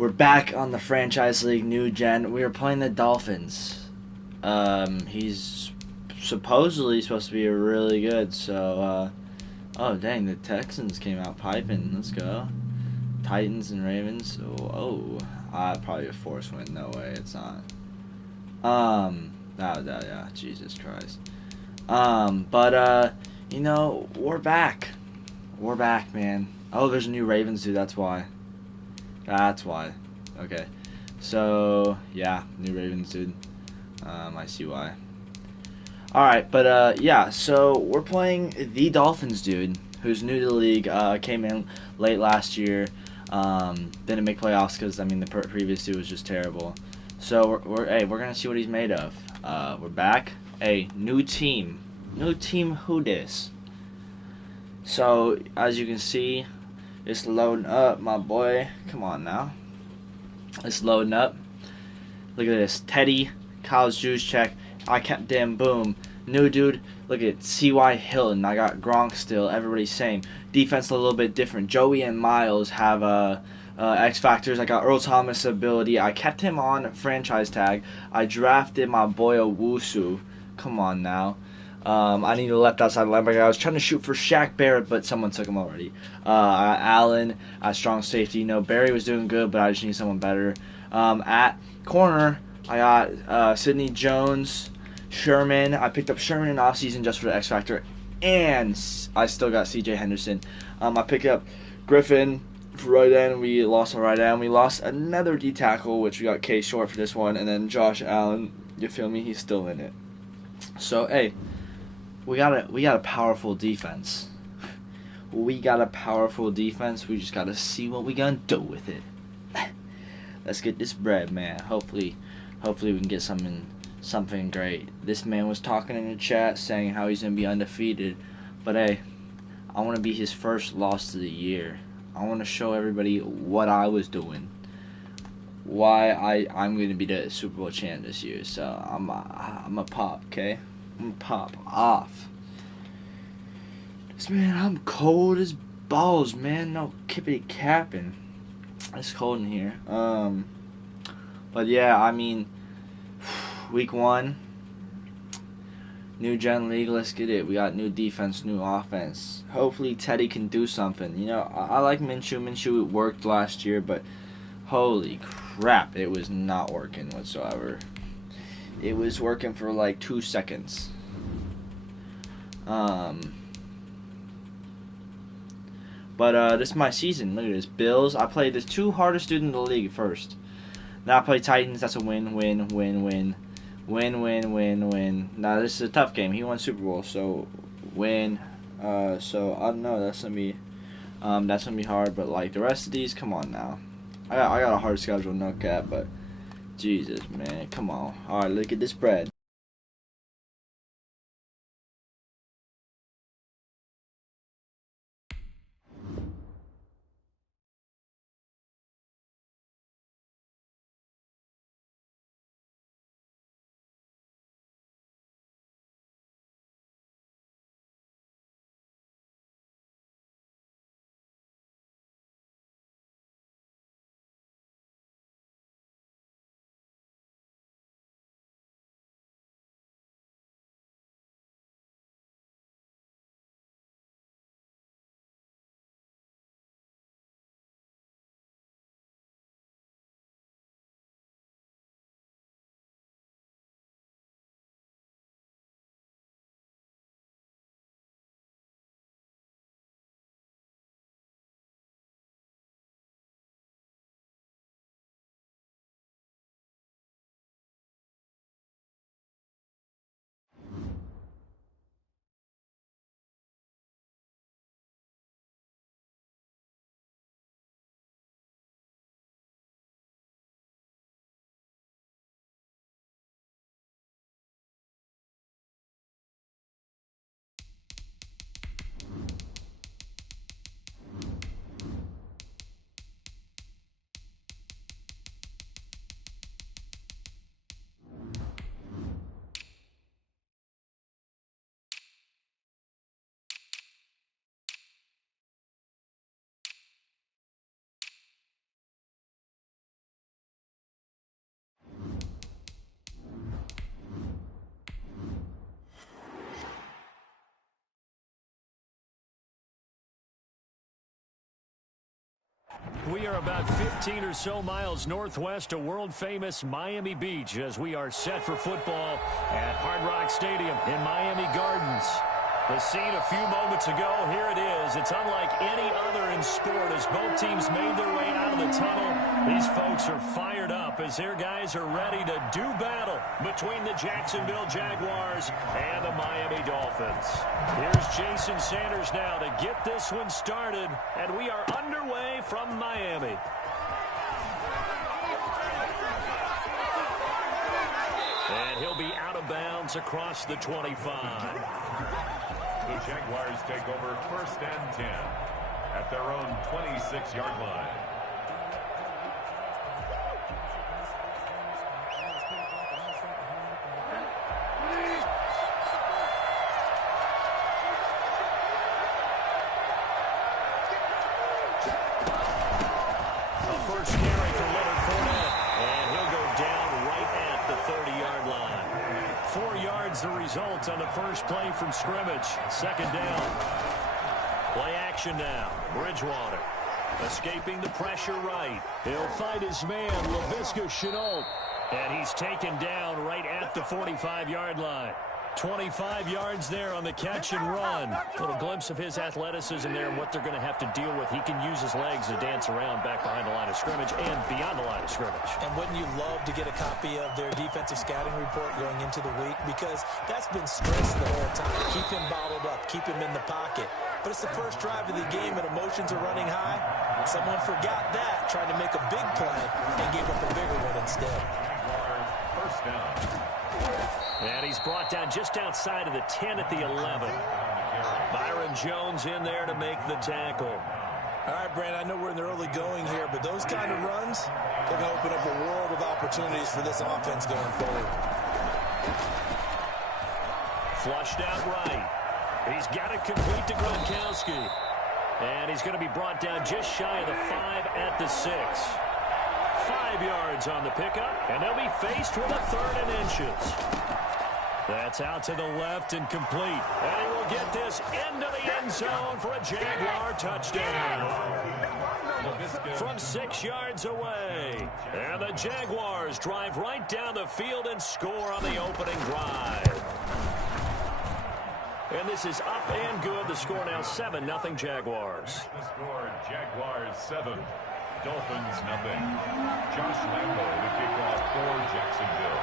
We're back on the franchise league, new gen. We are playing the Dolphins. He's supposedly supposed to be really good. Oh dang, the Texans came out piping. Let's go. Titans and Ravens. Probably a force win. No way, it's not. Yeah, Jesus Christ. We're back. We're back, man. Oh, there's a new Ravens dude. That's why. That's why. Okay. So, yeah, new Ravens, dude. I see why. Alright, yeah, so we're playing the Dolphins, dude, who's new to the league, came in late last year, didn't make playoffs because, I mean, the previous dude was just terrible. So, we're gonna see what he's made of. We're back. Hey, new team. New team, who dis? So, as you can see, it's loading up, my boy. Come on now. It's loading up. Look at this. Teddy, college Jews check. I kept them, boom. New dude, look at C.Y. Hilton. I got Gronk still. Everybody's same. Defense a little bit different. Joey and Miles have X factors. I got Earl Thomas ability. I kept him on franchise tag. I drafted my boy Owusu. Come on now. I need a left outside linebacker. I was trying to shoot for Shaq Barrett, but someone took him already. Allen, strong safety. No, Barry was doing good, but I just need someone better. At corner, I got Sidney Jones, Sherman. I picked up Sherman in offseason just for the X Factor, and I still got C.J. Henderson. I picked up Griffin for right end. We lost a right end. We lost another D tackle, which we got K short for this one, and then Josh Allen. You feel me? He's still in it. So hey, we got a powerful defense. We got a powerful defense. We just gotta see what we gonna do with it. Let's get this bread, man. Hopefully we can get something great. This man was talking in the chat saying how he's gonna be undefeated, but hey, I want to be his first loss of the year. I want to show everybody what I was doing, why I'm gonna be the Super Bowl champ this year. So I'm a pop, okay? I'm a pop off. Man, I'm cold as balls, man. No kippity capping. It's cold in here. But yeah, I mean, week one, new gen league. Let's get it. We got new defense, new offense. Hopefully Teddy can do something. You know, I like Minshew. Minshew worked last year, but holy crap, it was not working whatsoever. It was working for like 2 seconds. But this is my season. Look at this. Bills. I played the 2 hardest dudes in the league first. Now I play Titans. That's a win, win, win, win. Win, win, win, win. Now this is a tough game. He won Super Bowl, so win. So I don't know. That's gonna be hard. But like the rest of these, come on now. I got a hard schedule, no cap. But Jesus, man, come on. All right, look at this bread. We are about 15 or so miles northwest of world-famous Miami Beach as we are set for football at Hard Rock Stadium in Miami Gardens. The scene a few moments ago, here it is. It's unlike any other in sport as both teams made their way out of the tunnel. These folks are fired up as their guys are ready to do battle between the Jacksonville Jaguars and the Miami Dolphins. Here's Jason Sanders now to get this one started, and we are underway from Miami. And he'll be out of bounds across the 25. The Jaguars take over 1st and 10 at their own 26-yard line. A first carry for Leonard Fournette, and he'll go down right at the 30-yard line. 4 yards the result on the first play from scrimmage. 2nd down. Play action now. Bridgewater escaping the pressure right. He'll find his man, Laviska Shenault. And he's taken down right at the 45-yard line. 25 yards there on the catch and run. A little glimpse of his athleticism there and what they're going to have to deal with. He can use his legs to dance around back behind the line of scrimmage and beyond the line of scrimmage. And wouldn't you love to get a copy of their defensive scouting report going into the week? Because that's been stressed the whole time. Keep him bottled up. Keep him in the pocket. But it's the first drive of the game and emotions are running high. Someone forgot that, trying to make a big play and gave up a bigger one instead. First down. And he's brought down just outside of the 10 at the 11. Byron Jones in there to make the tackle. All right, Brandon, I know we're in the early going here, but those kind of runs, they're going to open up a world of opportunities for this offense going forward. Flushed out right. He's got it complete to Gronkowski. And he's going to be brought down just shy of the 5 at the 6. 5 yards on the pickup, and they'll be faced with a 3rd and inches. That's out to the left and complete. And he will get this into the end zone for a Jaguar touchdown. From 6 yards away. And the Jaguars drive right down the field and score on the opening drive. And this is up and good. The score now 7-0 Jaguars. The score, Jaguars 7, Dolphins 0. Josh Lambo to kick off for Jacksonville.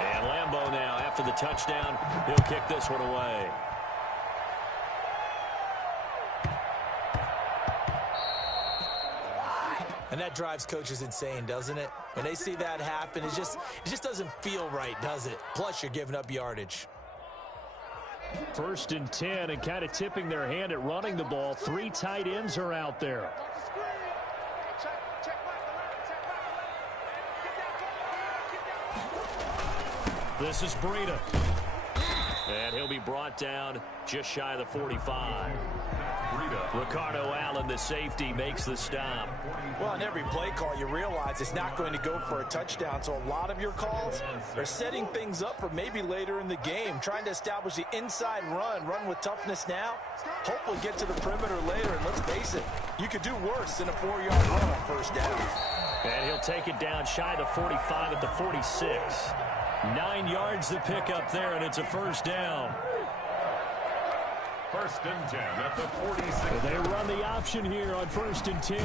And Lambo now, after the touchdown, he'll kick this one away. And that drives coaches insane, doesn't it? When they see that happen, it just doesn't feel right, does it? Plus, you're giving up yardage. 1st and 10, and kind of tipping their hand at running the ball. 3 tight ends are out there. This is Breida. And he'll be brought down just shy of the 45. Ricardo Allen, the safety, makes the stop. Well, on every play call, you realize it's not going to go for a touchdown. So a lot of your calls are setting things up for maybe later in the game, trying to establish the inside run with toughness now, hopefully get to the perimeter later. And let's face it, you could do worse than a 4-yard run on 1st down. And he'll take it down shy of the 45 at the 46. 9 yards to pick up there, and it's a 1st down. 1st and 10 at the 46. They run the option here on 1st and 10.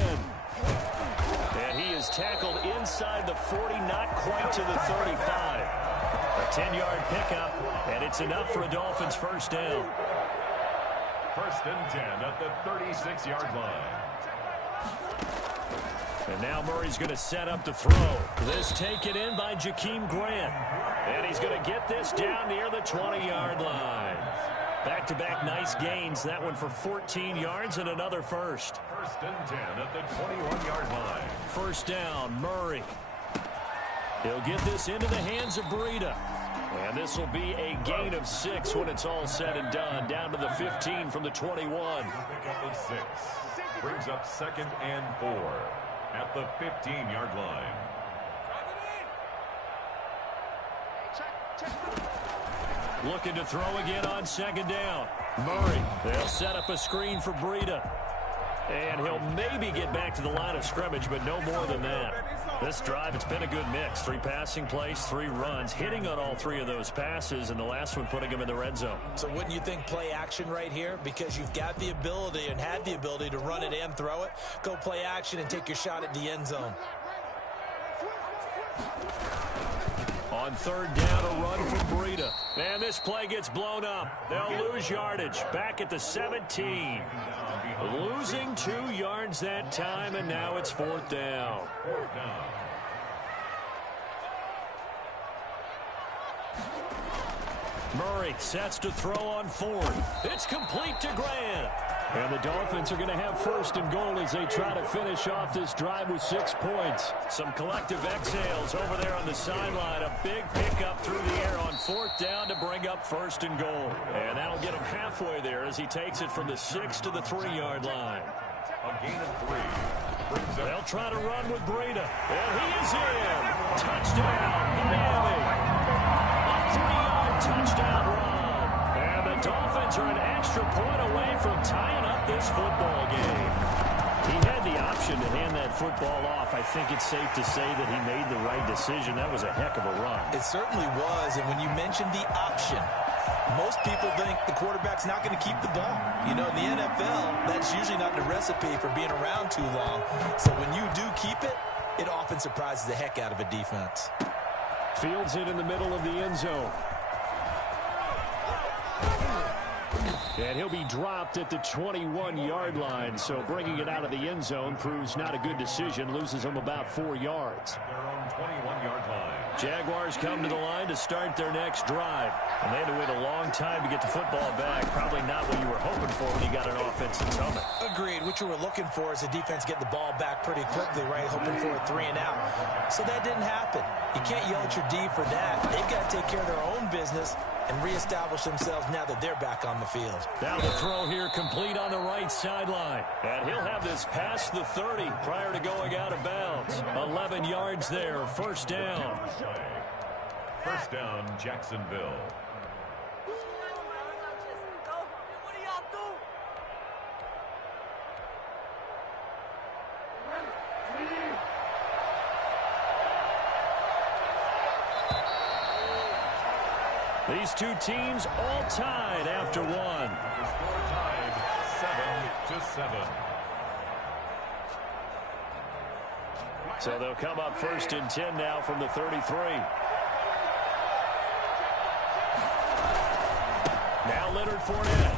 And he is tackled inside the 40, not quite to the 35. A 10-yard pickup, and it's enough for a Dolphins 1st down. 1st and 10 at the 36-yard line. And now Murray's going to set up to throw. This taken in by Jakeem Grant. And he's going to get this down near the 20-yard line. Back-to-back nice gains. That one for 14 yards and another 1st. 1st and 10 at the 21-yard line. 1st down, Murray. He'll get this into the hands of Breida. And this will be a gain of 6 when it's all said and done. Down to the 15 from the 21. Pickup of 6. Brings up 2nd and 4 at the 15-yard line. Looking to throw again on 2nd down. Murray, they'll set up a screen for Breida. And he'll maybe get back to the line of scrimmage, but no more than that. This drive, it's been a good mix. 3 passing plays, 3 runs, hitting on all 3 of those passes, and the last one putting him in the red zone. So wouldn't you think play action right here? Because you've got the ability and had the ability to run it and throw it. Go play action and take your shot at the end zone. On 3rd down, a run from Breida. And this play gets blown up. They'll lose yardage. Back at the 17. Losing 2 yards that time, and now it's 4th down. Murray sets to throw on 4th. It's complete to Grant. And the Dolphins are going to have 1st and goal as they try to finish off this drive with 6 points. Some collective exhales over there on the sideline. A big pickup through the air on 4th down to bring up 1st and goal. And that'll get him halfway there as he takes it from the 6 to the 3-yard line. A gain of 3. They'll try to run with Breida. And he is in. Touchdown, Miami. A 3-yard touchdown run. And the Dolphins are an extra point away from tying up this football game. He had the option to hand that football off. I think it's safe to say that he made the right decision. That was a heck of a run. It certainly was, and when you mentioned the option, most people think the quarterback's not going to keep the ball. You know, in the NFL, that's usually not the recipe for being around too long. So when you do keep it, it often surprises the heck out of a defense. Fields it in the middle of the end zone. And he'll be dropped at the 21-yard line, so bringing it out of the end zone proves not a good decision, loses him about 4 yards. Their own 21-yard line. Jaguars come to the line to start their next drive. And they had to wait a long time to get the football back. Probably not what you were hoping for when you got an offense that's humming. Agreed. What you were looking for is the defense get the ball back pretty quickly, right? Hoping for a 3 and out. So that didn't happen. You can't yell at your D for that. They've got to take care of their own business and reestablish themselves now that they're back on the field. Now the throw here complete on the right sideline. And he'll have this past the 30 prior to going out of bounds. 11 yards there, 1st down. 1st down, Jacksonville. These 2 teams all tied after 1. The score tied 7-7. So they'll come up 1st and 10 now from the 33. Now Leonard Fournette.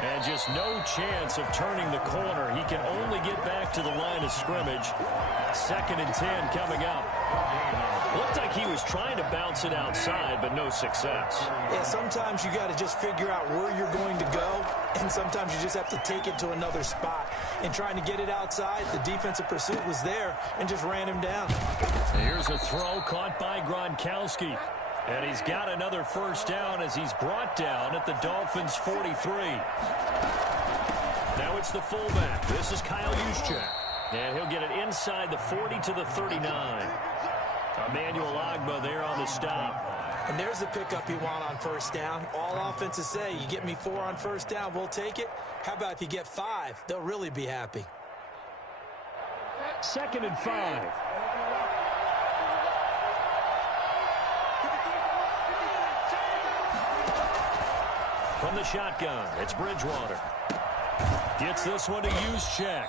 And just no chance of turning the corner. He can only get back to the line of scrimmage. 2nd and 10 coming up. Looked like he was trying to bounce it outside, but no success. Yeah, sometimes you got to just figure out where you're going to go, and sometimes you just have to take it to another spot. And trying to get it outside, the defensive pursuit was there and just ran him down. Here's a throw caught by Gronkowski. And he's got another 1st down as he's brought down at the Dolphins' 43. Now it's the fullback. This is Kyle Juszczyk. And he'll get it inside the 40 to the 39. Emmanuel Ogbah there on the stop. And there's the pickup you want on 1st down. All offenses say, you get me 4 on 1st down, we'll take it. How about if you get 5? They'll really be happy. 2nd and 5. From the shotgun, it's Bridgewater. Gets this one to Juszczyk.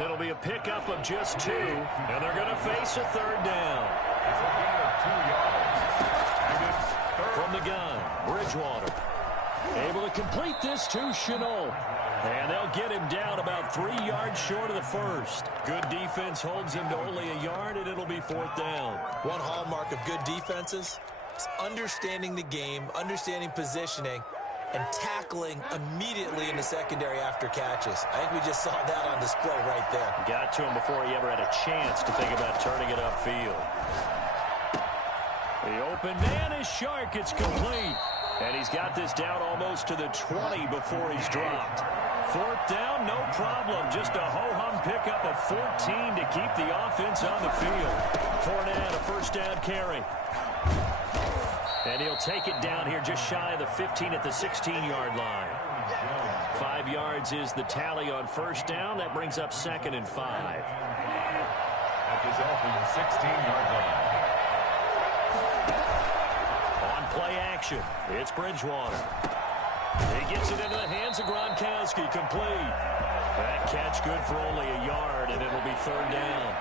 It'll be a pickup of just 2, and they're going to face a 3rd down. It's a gain of 2 yards. And it's 3rd. From the gun, Bridgewater. Able to complete this to Shenault. And they'll get him down about 3 yards short of the 1st. Good defense holds him to only a yard, and it'll be 4th down. One hallmark of good defenses is understanding the game, understanding positioning, and tackling immediately in the secondary after catches. I think we just saw that on display right there. Got to him before he ever had a chance to think about turning it upfield. The open man is Shark. It's complete. And he's got this down almost to the 20 before he's dropped. 4th down, no problem. Just a ho-hum pickup of 14 to keep the offense on the field. Fournette, a 1st down carry. And he'll take it down here just shy of the 15 at the 16-yard line. 5 yards is the tally on first down. That brings up 2nd and 5. At the Dolphins' 16-yard line. On play action, it's Bridgewater. He gets it into the hands of Gronkowski, complete. That catch good for only a yard, and it'll be 3rd down.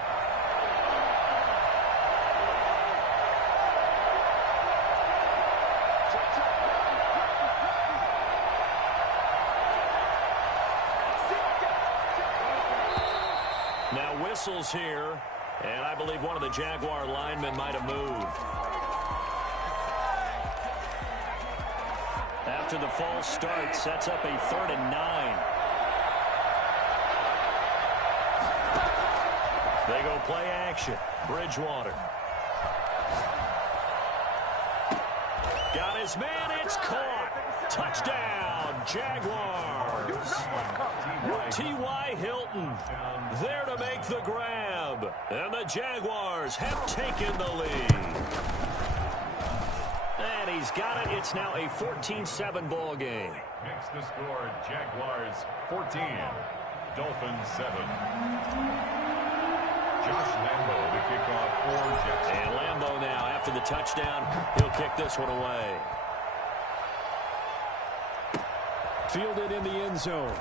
Now whistles here, and I believe one of the Jaguar linemen might have moved. After the false start, sets up a 3rd and 9. They go play action. Bridgewater. Got his man. It's caught. Touchdown, Jaguars. T.Y. Hilton there to make the grab. And the Jaguars have taken the lead. And he's got it. It's now a 14-7 ball game. Makes the score Jaguars 14, Dolphins 7. Josh Lambo to kick off for Jackson. And Lambo now, after the touchdown, he'll kick this one away. Fielded in the end zone.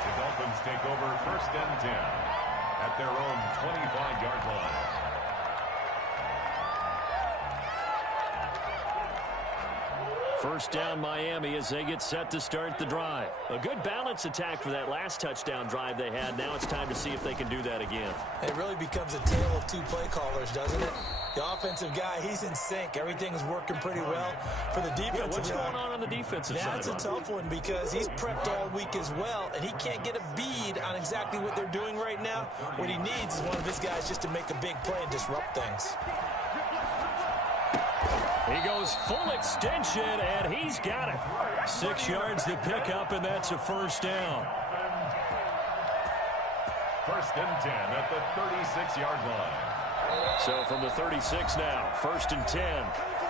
The Dolphins take over 1st and 10 at their own 25-yard line. First down Miami as they get set to start the drive. A good balance attack for that last touchdown drive they had. Now it's time to see if they can do that again. It really becomes a tale of 2 play callers, doesn't it? The offensive guy, he's in sync. Everything is working pretty well for the defensive what's guy. going on the defensive side? That's a tough one because he's prepped all week as well, and he can't get a bead on exactly what they're doing right now. What he needs is one of his guys just to make a big play and disrupt things. He goes full extension, and he's got it. 6 yards to pick up, and that's a 1st down. 1st and 10 at the 36-yard line. So from the 36 now, 1st and 10.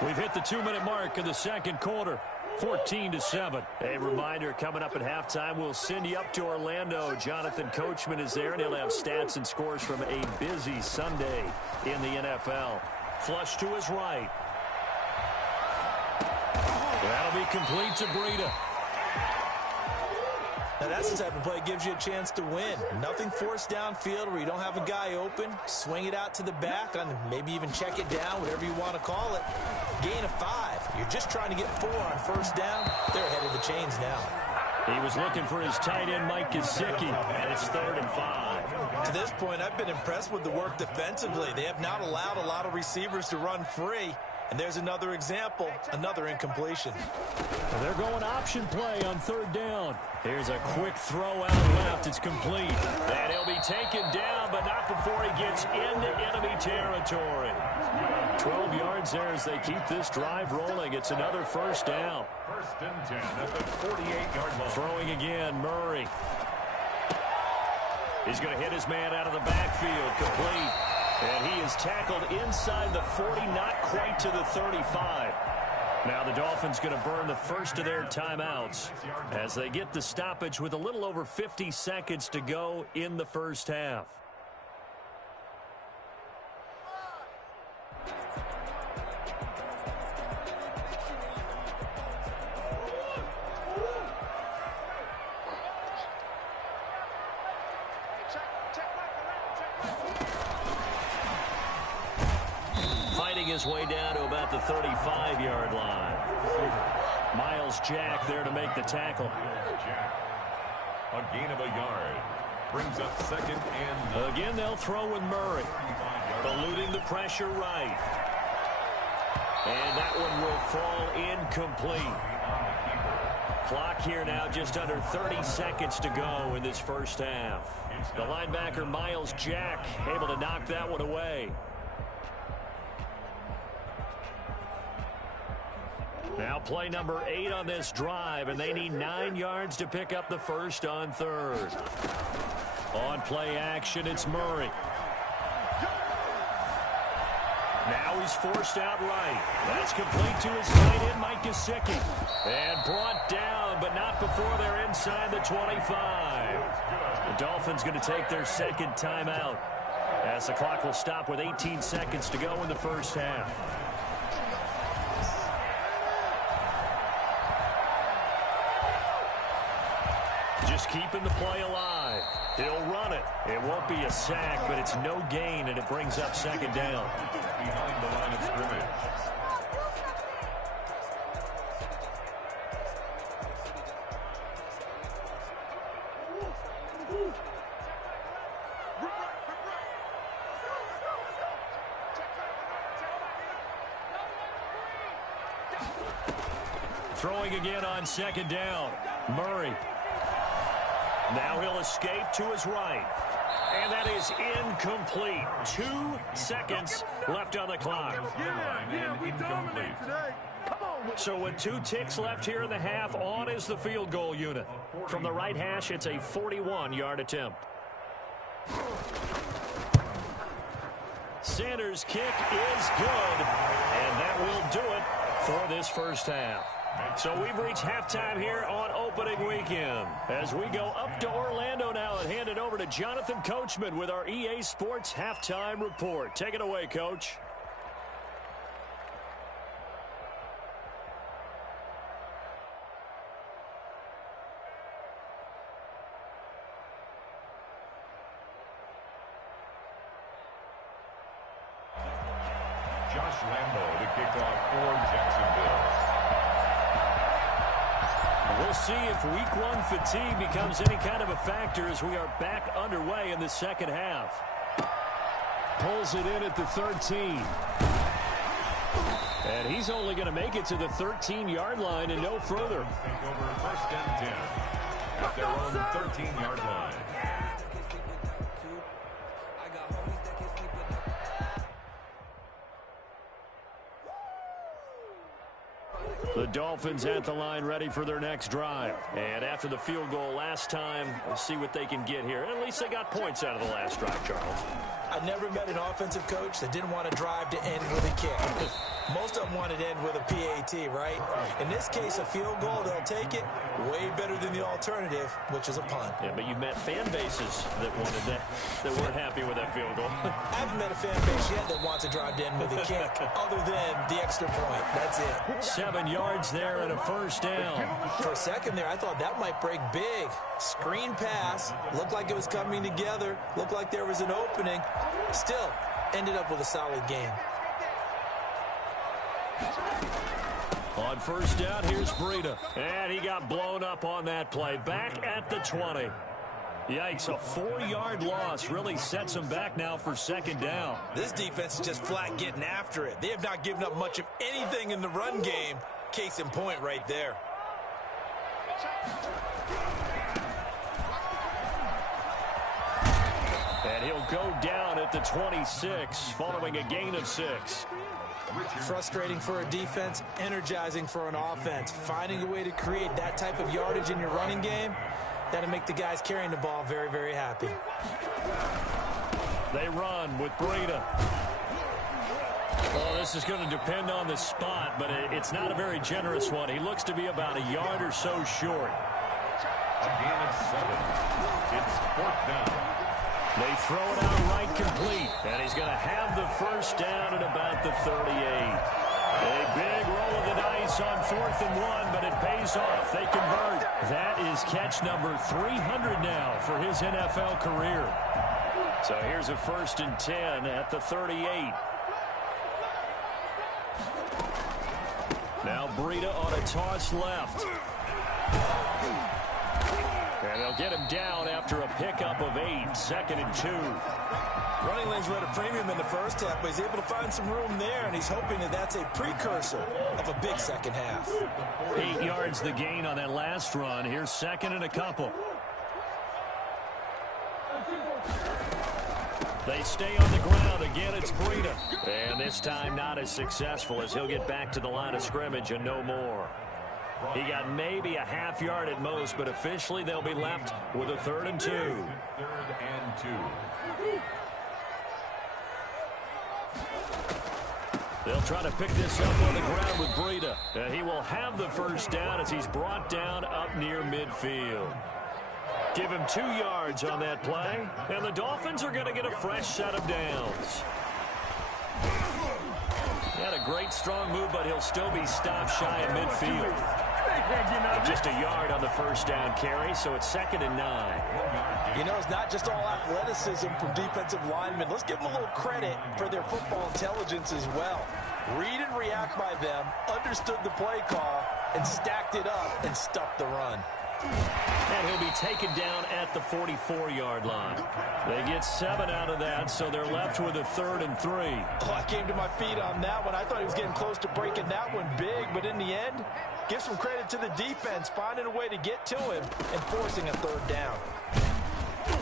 We've hit the 2-minute mark in the 2nd quarter. 14-7. A reminder, coming up at halftime, we'll send you up to Orlando. Jonathan Coachman is there, and he'll have stats and scores from a busy Sunday in the NFL. Flush to his right. That'll be complete to Breida. Now that's the type of play that gives you a chance to win. Nothing forced downfield where you don't have a guy open. Swing it out to the back and maybe even check it down, whatever you want to call it. Gain of 5. You're just trying to get 4 on 1st down. They're ahead of the chains now. He was looking for his tight end, Mike Gesicki, and it's 3rd and 5. To this point, I've been impressed with the work defensively. They have not allowed a lot of receivers to run free. And there's another example, another incompletion. Well, they're going option play on 3rd down. Here's a quick throw out left. It's complete. And he'll be taken down, but not before he gets into enemy territory. 12 yards there as they keep this drive rolling. It's another 1st down. 1st and 10 at the 48-yard line. Throwing again, Murray. He's going to hit his man out of the backfield. Complete. And he is tackled inside the 40, not quite to the 35. Now the Dolphins going to burn the first of their timeouts as they get the stoppage with a little over 50 seconds to go in the 1st half. His way down to about the 35-yard line. Miles Jack there to make the tackle. A gain of a yard. Brings up 2nd and 9. Again, they'll throw with Murray. Eluding the pressure right. And that one will fall incomplete. Clock here now just under 30 seconds to go in this 1st half. The linebacker Miles Jack able to knock that one away. Now play number 8 on this drive, and they need 9 yards to pick up the 1st on 3rd. On play action, it's Murray. Now he's forced out right. That's complete to his tight end, Mike Gesicki. And brought down, but not before they're inside the 25. The Dolphins going to take their second timeout, as the clock will stop with 18 seconds to go in the first half. Just keeping the play alive. He'll run it. It won't be a sack, but it's no gain, and it brings up second down. Behind the line of scrimmage. Throwing again on second down. Murray. Now he'll escape to his right. And that is incomplete. 2 seconds left on the clock. We dominate today. So with 2 ticks left here in the half, on is the field goal unit. From the right hash, it's a 41-yard attempt. Sanders' kick is good, and that will do it for this first half. So we've reached halftime here on opening weekend. As we go up to Orlando now and hand it over to Jonathan Coachman with our EA Sports Halftime Report. Take it away, Coach. Josh Lambo to kick off for Jacksonville. We'll see if week 1 fatigue becomes any kind of a factor as we are back underway in the second half. Pulls it in at the 13. And he's only going to make it to the 13-yard line and no further. Take over first and 10 at their own 13-yard line. The Dolphins at the line ready for their next drive. And after the field goal last time, we'll see what they can get here. At least they got points out of the last drive, Charles. I never met an offensive coach that didn't want to drive to end with a kick. Most of them wanted to end with a PAT, right? In this case, a field goal, they'll take it. Way better than the alternative, which is a punt. Yeah, but you met fan bases that wanted that weren't happy with that field goal. I haven't met a fan base yet that wants to drive to end with a kick, other than the extra point. That's it. 7 yards there and a first down. For a second there, I thought that might break big. Screen pass. Looked like it was coming together. Looked like there was an opening. Still, ended up with a solid game. On first down, here's Breida. And he got blown up on that play. Back at the 20. Yikes, a 4-yard loss really sets him back now for second down. This defense is just flat getting after it. They have not given up much of anything in the run game. Case in point right there. And he'll go down at the 26 following a gain of 6. Frustrating for a defense, energizing for an offense. Finding a way to create that type of yardage in your running game, that'll make the guys carrying the ball very, very happy. They run with Breida. Well, this is going to depend on the spot, but it's not a very generous one. He looks to be about a yard or so short. A gain of 7. It's 4th down. They throw it out right complete, and he's going to have the first down at about the 38. A big roll of the dice on 4th and 1, but it pays off. They convert. That is catch number 300 now for his NFL career. So here's a 1st and 10 at the 38. Now Breida on a toss left. And they'll get him down after a pickup of 8, 2nd and 2. Running lanes were at a premium in the first half, but he's able to find some room there, and he's hoping that that's a precursor of a big second half. 8 yards the gain on that last run. Here's 2nd and a couple. They stay on the ground. Again, it's Breida. And this time not as successful as he'll get back to the line of scrimmage and no more. He got maybe a half yard at most, but officially they'll be left with a 3rd and 2. 3rd and 2. They'll try to pick this up on the ground with Breida. And he will have the first down as he's brought down up near midfield. Give him 2 yards on that play, and the Dolphins are going to get a fresh set of downs. He had a great strong move, but he'll still be stopped shy of midfield. Just a yard on the first down carry, so it's 2nd and 9. You know, it's not just all athleticism from defensive linemen. Let's give them a little credit for their football intelligence as well. Read and react by them, understood the play call, and stacked it up and stuffed the run. And he'll be taken down at the 44-yard line. They get 7 out of that, so they're left with a 3rd and 3. Oh, I came to my feet on that one. I thought he was getting close to breaking that one big, but in the end, give some credit to the defense, finding a way to get to him and forcing a 3rd down.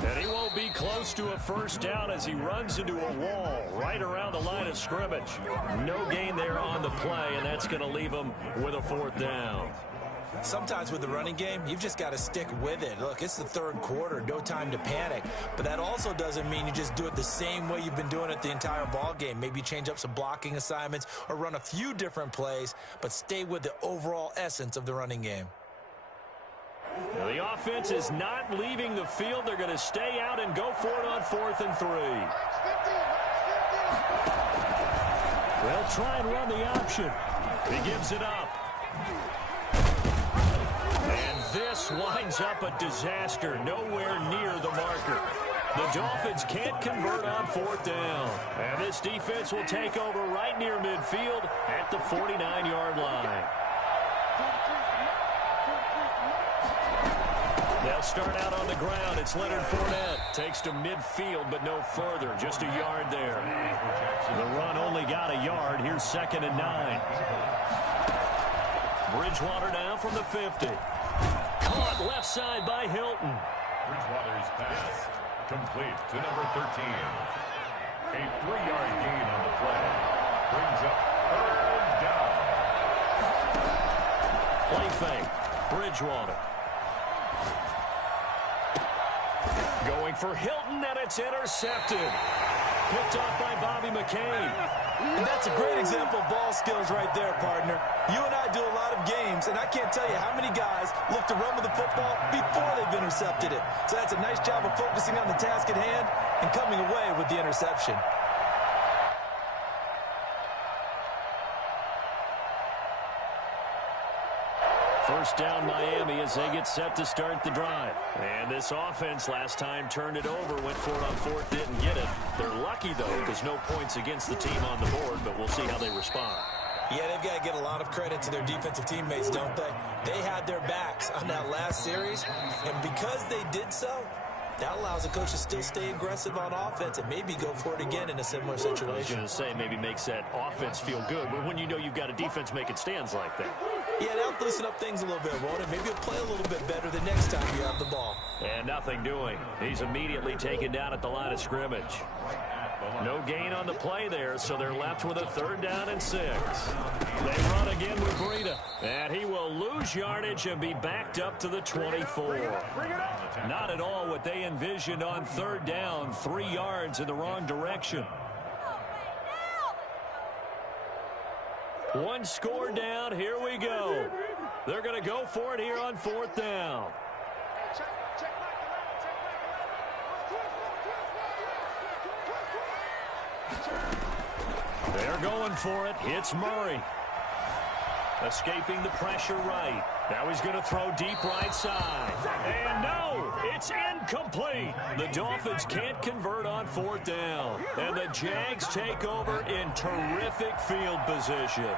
And he won't be close to a first down as he runs into a wall right around the line of scrimmage. No gain there on the play, and that's going to leave him with a 4th down. Sometimes with the running game, you've just got to stick with it. Look, it's the 3rd quarter, no time to panic. But that also doesn't mean you just do it the same way you've been doing it the entire ball game. Maybe change up some blocking assignments or run a few different plays, but stay with the overall essence of the running game. Now, the offense is not leaving the field. They're going to stay out and go for it on 4th and 3. They'll try and run the option. He gives it up. And this winds up a disaster, nowhere near the marker. The Dolphins can't convert on 4th down. And this defense will take over right near midfield at the 49-yard line. They'll start out on the ground. It's Leonard Fournette. Takes to midfield, but no further. Just a yard there. The run only got a yard. Here's 2nd and 9. Bridgewater down from the 50. Caught left side by Hilton. Bridgewater's pass complete to number 13. A 3-yard gain on the play. Brings up 3rd down. Play fake. Bridgewater. Going for Hilton, and it's intercepted. Picked off by Bobby McCain. And that's a great example of ball skills right there, partner. You and I do a lot of games, and I can't tell you how many guys look to run with the football before they've intercepted it. So that's a nice job of focusing on the task at hand and coming away with the interception. First down Miami as they get set to start the drive. And this offense last time turned it over, went for it on 4th, didn't get it. They're lucky, though, because no points against the team on the board, but we'll see how they respond. Yeah, they've got to get a lot of credit to their defensive teammates, don't they? They had their backs on that last series, and because they did so, that allows the coach to still stay aggressive on offense and maybe go for it again in a similar situation. I was going to say, maybe makes that offense feel good, but when you know you've got a defense making stands like that. Yeah, that'll loosen up things a little bit, won't it? Maybe you'll play a little bit better the next time you have the ball. And nothing doing. He's immediately taken down at the line of scrimmage. No gain on the play there, so they're left with a 3rd down and 6. They run again with Breida, and he will lose yardage and be backed up to the 24. Not at all what they envisioned on 3rd down, 3 yards in the wrong direction. One score down, here we go. They're going to go for it here on 4th down. They're going for it. It's Murray. Escaping the pressure right. Now he's going to throw deep right side. And no, it's incomplete. The Dolphins can't convert on 4th down. And the Jags take over in terrific field position.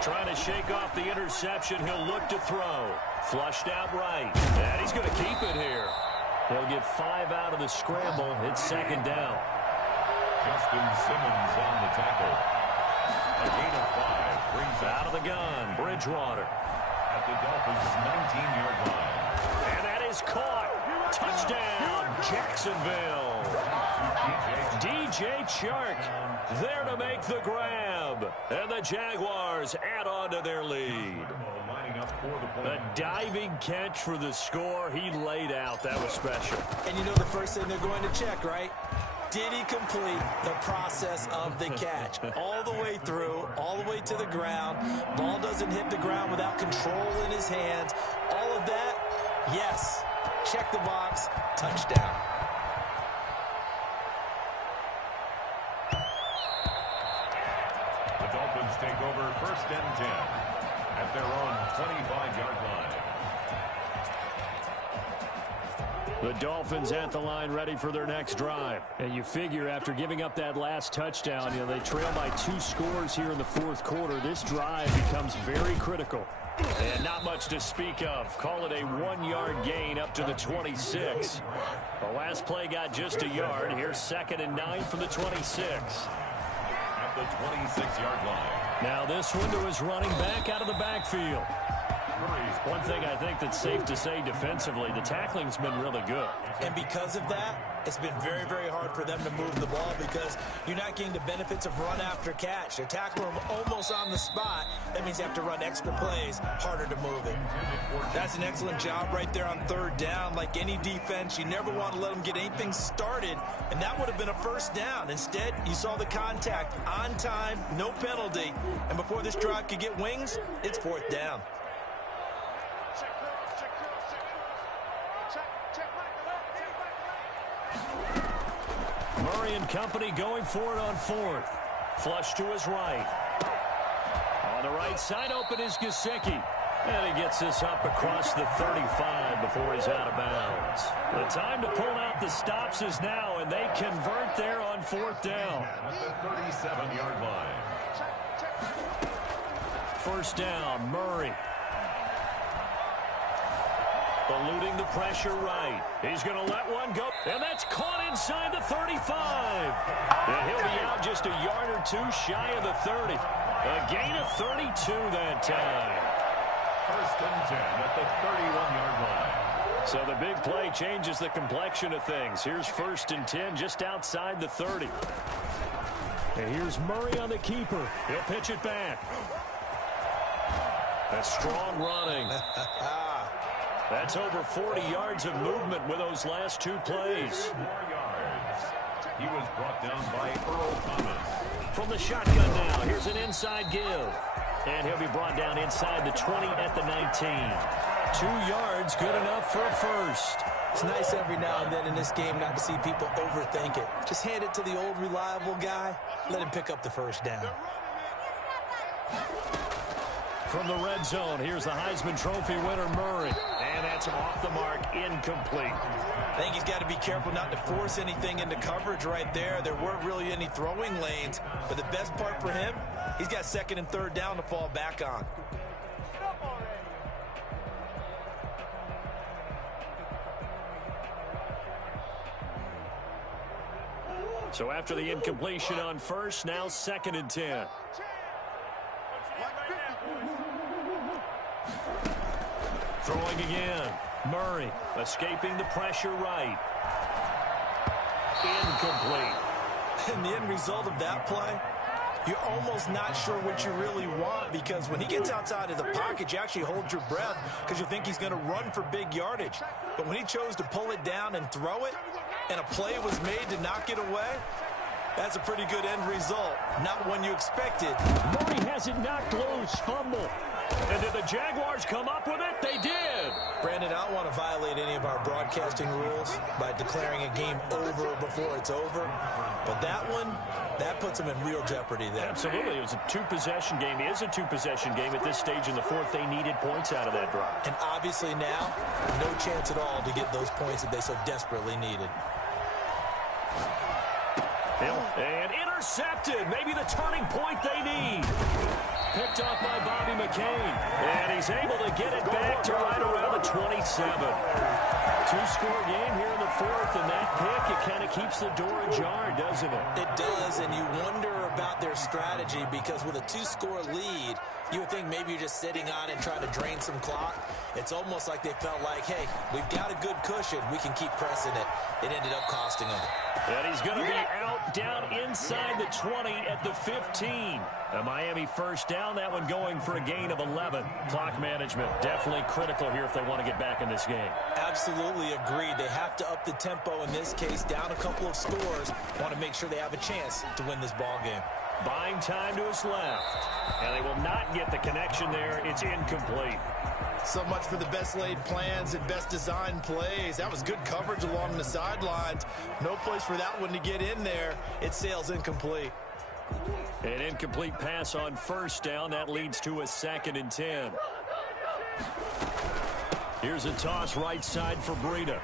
Trying to shake off the interception. He'll look to throw. Flushed out right. And he's going to keep it here. He'll get 5 out of the scramble. It's 2nd down. Justin Simmons on the tackle. A gain of 5 brings out of the gun. Bridgewater. At the Dolphins' 19-yard line. And that is caught. Touchdown, Jacksonville. DJ Chark there to make the grab. And the Jaguars add on to their lead. A diving catch for the score. He laid out. That was special. And you know the first thing they're going to check, right? did he complete the process of the catch? All the way through, all the way to the ground. Ball doesn't hit the ground without control in his hands. All of that, yes. Check the box, touchdown. The Dolphins take over 1st and 10 at their own 25-yard line. The Dolphins at the line ready for their next drive. And you figure after giving up that last touchdown, they trail by 2 scores here in the 4th quarter. This drive becomes very critical. And not much to speak of. Call it a 1-yard gain up to the 26. The last play got just a yard. Here's 2nd and 9 from the 26. At the 26-yard line. Now this window is running back out of the backfield. One thing I think that's safe to say defensively, the tackling's been really good. And because of that, it's been very, very hard for them to move the ball because you're not getting the benefits of run after catch. They tackle them almost on the spot. That means you have to run extra plays, harder to move it. That's an excellent job right there on 3rd down. Like any defense, you never want to let them get anything started, and that would have been a 1st down. Instead, you saw the contact on time, no penalty, and before this drive could get wings, it's 4th down. Murray and company going for it on 4th. Flush to his right. On the right side, open is Gesicki. And he gets this up across the 35 before he's out of bounds. The time to pull out the stops is now, and they convert there on 4th down. At the 37-yard line. 1st down, Murray. Eluding the pressure right. He's going to let one go. And that's caught inside the 35. And he'll be out just a yard or 2 shy of the 30. A gain of 32 that time. 1st and 10 at the 31-yard line. So the big play changes the complexion of things. Here's 1st and 10 just outside the 30. And here's Murray on the keeper. He'll pitch it back. That's strong running. That's over 40 yards of movement with those last 2 plays. 4 yards. He was brought down by Earl Thomas. From the shotgun now, here's an inside give. And he'll be brought down inside the 20 at the 19. 2 yards, good enough for a 1st. It's nice every now and then in this game not to see people overthink it. Just hand it to the old reliable guy. Let him pick up the 1st down. From the red zone, here's the Heisman Trophy winner, Murray. And that's off the mark, incomplete. I think he's got to be careful not to force anything into coverage right there. There weren't really any throwing lanes. But the best part for him, he's got 2nd and 3rd down to fall back on. So after the incompletion on 1st, now 2nd and 10. Throwing again. Murray escaping the pressure right. Incomplete. And the end result of that play, you're almost not sure what you really want because when he gets outside of the pocket, you actually hold your breath because you think he's going to run for big yardage. But when he chose to pull it down and throw it, and a play was made to knock it away, that's a pretty good end result. Not one you expected. Murray has it knocked loose. Fumble. And did the Jaguars come up with it? They did. Brandon, I don't want to violate any of our broadcasting rules by declaring a game over before it's over. But that one, that puts them in real jeopardy there. Absolutely. It was a 2-possession game. It is a 2-possession game at this stage in the 4th. They needed points out of that drive. And obviously now, no chance at all to get those points that they so desperately needed. And intercepted. Maybe the turning point they need. Picked off by Bobby McCain. And he's able to get it back to right around the 27. 2-score game here in the 4th, and that pick, it kind of keeps the door ajar, doesn't it? It does, and you wonder about their strategy because with a 2-score lead, you would think maybe you're just sitting on it trying to drain some clock. It's almost like they felt like, hey, we've got a good cushion. We can keep pressing it. It ended up costing them. And he's going to be out down inside inside the 20 at the 15. A Miami first down, that one going for a gain of 11. Clock management definitely critical here if they want to get back in this game. Absolutely agreed. They have to up the tempo in this case, down a couple of scores. Want to make sure they have a chance to win this ball game. Buying time to his left. And they will not get the connection there. It's incomplete. So much for the best laid plans and best designed plays. That was good coverage along the sidelines. No place for that one to get in there. It sails incomplete. An incomplete pass on first down. That leads to a 2nd and 10. Here's a toss right side for Breida.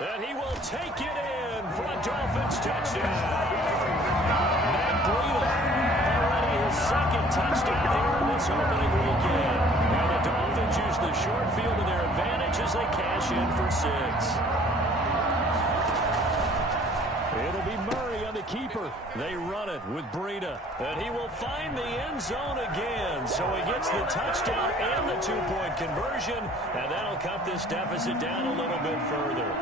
And he will take it in for a Dolphins touchdown. Matt Breida, already his 2nd touchdown here in this opening weekend. And the Dolphins use the short field to their advantage as they cash in for 6. It'll be Murray on the keeper. They run it with Breida. And he will find the end zone again. So he gets the touchdown and the 2-point conversion. And that'll cut this deficit down a little bit further.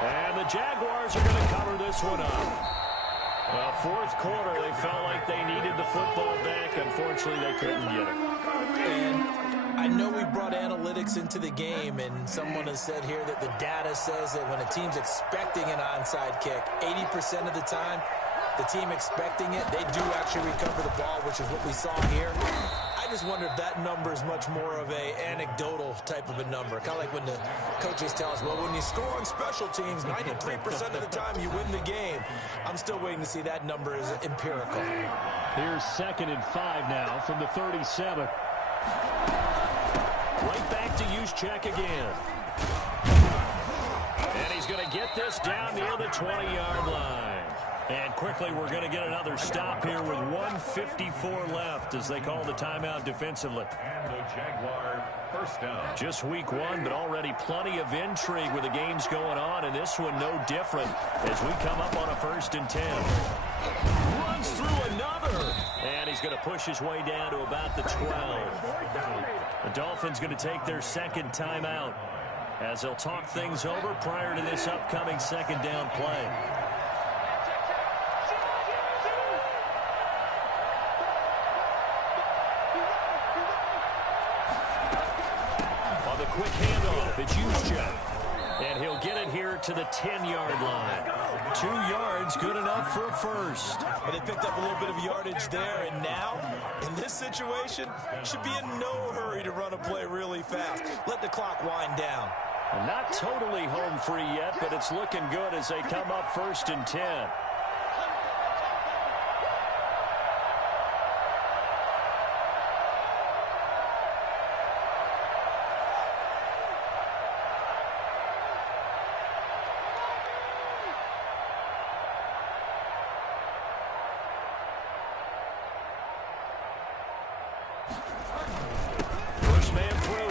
And the Jaguars are going to cover this one up. Well, 4th quarter, they felt like they needed the football back. Unfortunately, they couldn't get it. And I know we brought analytics into the game, and someone has said here that the data says that when a team's expecting an onside kick, 80% of the time, the team expecting it, they do actually recover the ball, which is what we saw here. I just wonder if that number is much more of a anecdotal type of a number. Kind of like when the coaches tell us, well, when you score on special teams, 93% of the time you win the game. I'm still waiting to see that number is empirical. Here's 2nd and 5 now from the 37. Right back to Juszczyk again. And he's going to get this down near the 20-yard line. And quickly, we're going to get another stop here with 1:54 left as they call the timeout defensively. And the Jaguar first down. Just week 1, but already plenty of intrigue with the games going on, and this one no different as we come up on a 1st and 10. Runs through another, and he's going to push his way down to about the 12. The Dolphins going to take their 2nd timeout as they'll talk things over prior to this upcoming 2nd down play. Quick handoff, it's Juszczyk. And he'll get it here to the 10-yard line. 2 yards, good enough for a first. But they picked up a little bit of yardage there, and now, in this situation, should be in no hurry to run a play really fast. Let the clock wind down. Not totally home free yet, but it's looking good as they come up 1st and 10.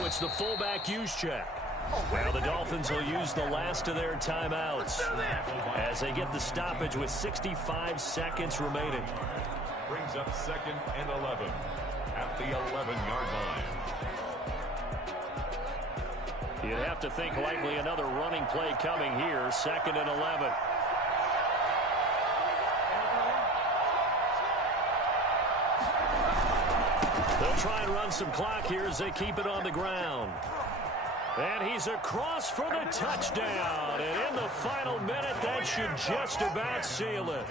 It's the fullback, Juszczyk. Now the Dolphins will use the last of their timeouts as they get the stoppage with 65 seconds remaining. Brings up 2nd and 11 at the 11-yard line. You'd have to think likely another running play coming here, 2nd and 11. They'll try and run some clock here as they keep it on the ground. And he's across for the touchdown. And in the final minute, that should just about seal it.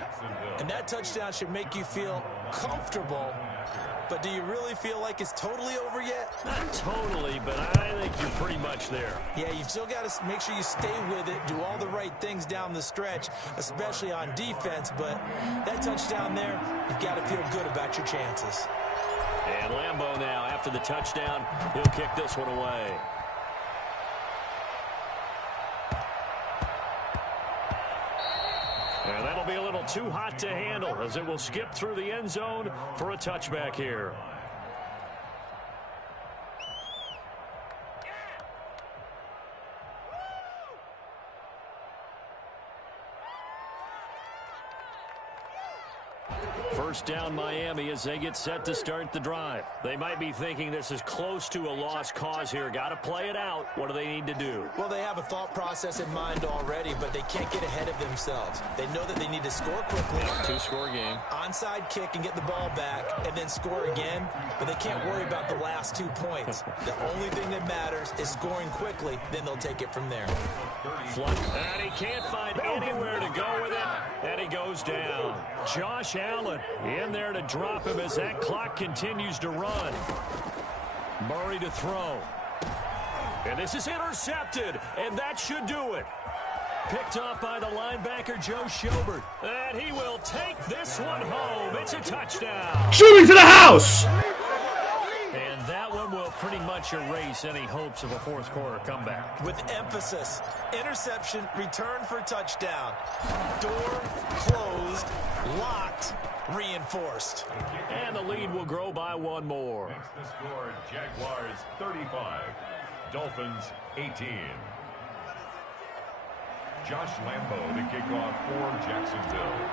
And that touchdown should make you feel comfortable. But do you really feel like it's totally over yet? Not totally, but I think you're pretty much there. Yeah, you've still got to make sure you stay with it, do all the right things down the stretch, especially on defense. But that touchdown there, you've got to feel good about your chances. And Lambeau now, after the touchdown, he'll kick this one away. And that'll be a little too hot to handle as it will skip through the end zone for a touchback here. first down Miami as they get set to start the drive. They might be thinking this is close to a lost cause here. Got to play it out. What do they need to do? Well, they have a thought process in mind already, but they can't get ahead of themselves. They know that they need to score quickly. Two-score game. Onside kick and get the ball back and then score again, but they can't worry about the last 2 points. The only thing that matters is scoring quickly, then they'll take it from there. Fluck, and he can't find anywhere to go with it, and he goes down. Josh Allen in there to drop him as that clock continues to run. Murray to throw. And this is intercepted, and that should do it. Picked off by the linebacker, Joe Schobert. And he will take this one home. It's a touchdown. Shooting to the house! And that one will pretty much erase any hopes of a fourth quarter comeback. With emphasis, interception, return for touchdown. Door closed, locked, reinforced. And the lead will grow by one more. Makes the score Jaguars 35, Dolphins 18. Josh Lambo to kick off for Jacksonville.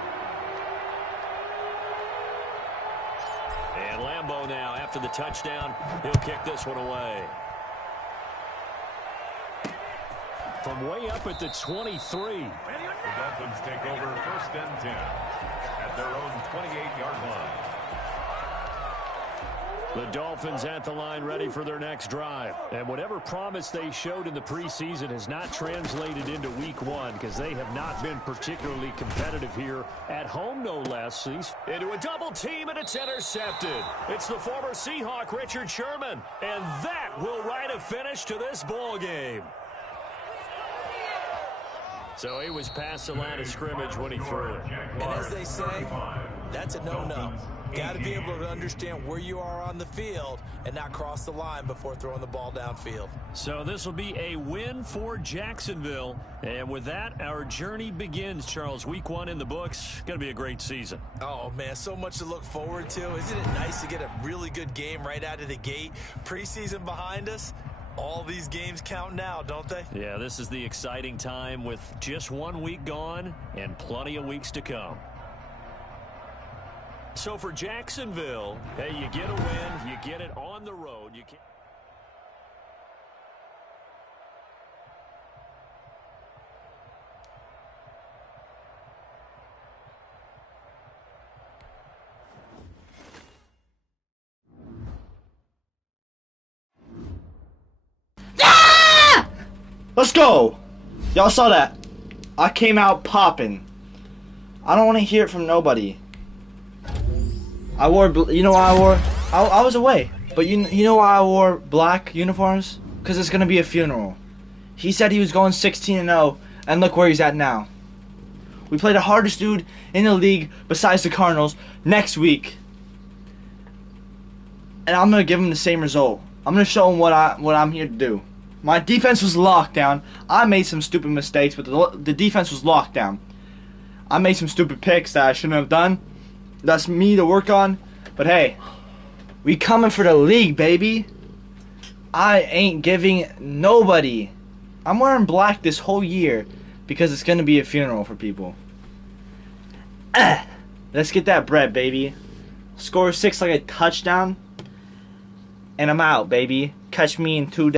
And Lambo now, after the touchdown, he'll kick this one away. From way up at the 23. The Dolphins take over 1st and 10 at their own 28-yard line. The Dolphins at the line ready for their next drive. And whatever promise they showed in the preseason has not translated into week one because they have not been particularly competitive here at home, no less. He's into a double team, and it's intercepted. It's the former Seahawk, Richard Sherman. And that will write a finish to this ball game. So he was past the line of scrimmage when he threw it. And as they say, that's a no-no. Got to be able to understand where you are on the field and not cross the line before throwing the ball downfield. So this will be a win for Jacksonville. And with that, our journey begins, Charles. Week one in the books. Going to be a great season. Oh, man, so much to look forward to. Isn't it nice to get a really good game right out of the gate? Preseason behind us. All these games count now, don't they? Yeah, this is the exciting time with just 1 week gone and plenty of weeks to come. So for Jacksonville, hey, you get a win, you get it on the road. You can't. Let's go! Y'all saw that. I came out popping. I don't want to hear it from nobody. I wore, you know why I wore? I was away. But you know why I wore black uniforms? Because it's going to be a funeral. He said he was going 16-0, and look where he's at now. We play the hardest dude in the league besides the Cardinals next week. And I'm going to give him the same result. I'm going to show him what I'm here to do. My defense was locked down. I made some stupid mistakes, but the defense was locked down. I made some stupid picks that I shouldn't have done. That's me to work on. But hey, we coming for the league, baby. I ain't giving nobody. I'm wearing black this whole year because it's going to be a funeral for people. Let's get that bread, baby. Score 6 like a touchdown. And I'm out, baby. Catch me in 2 days.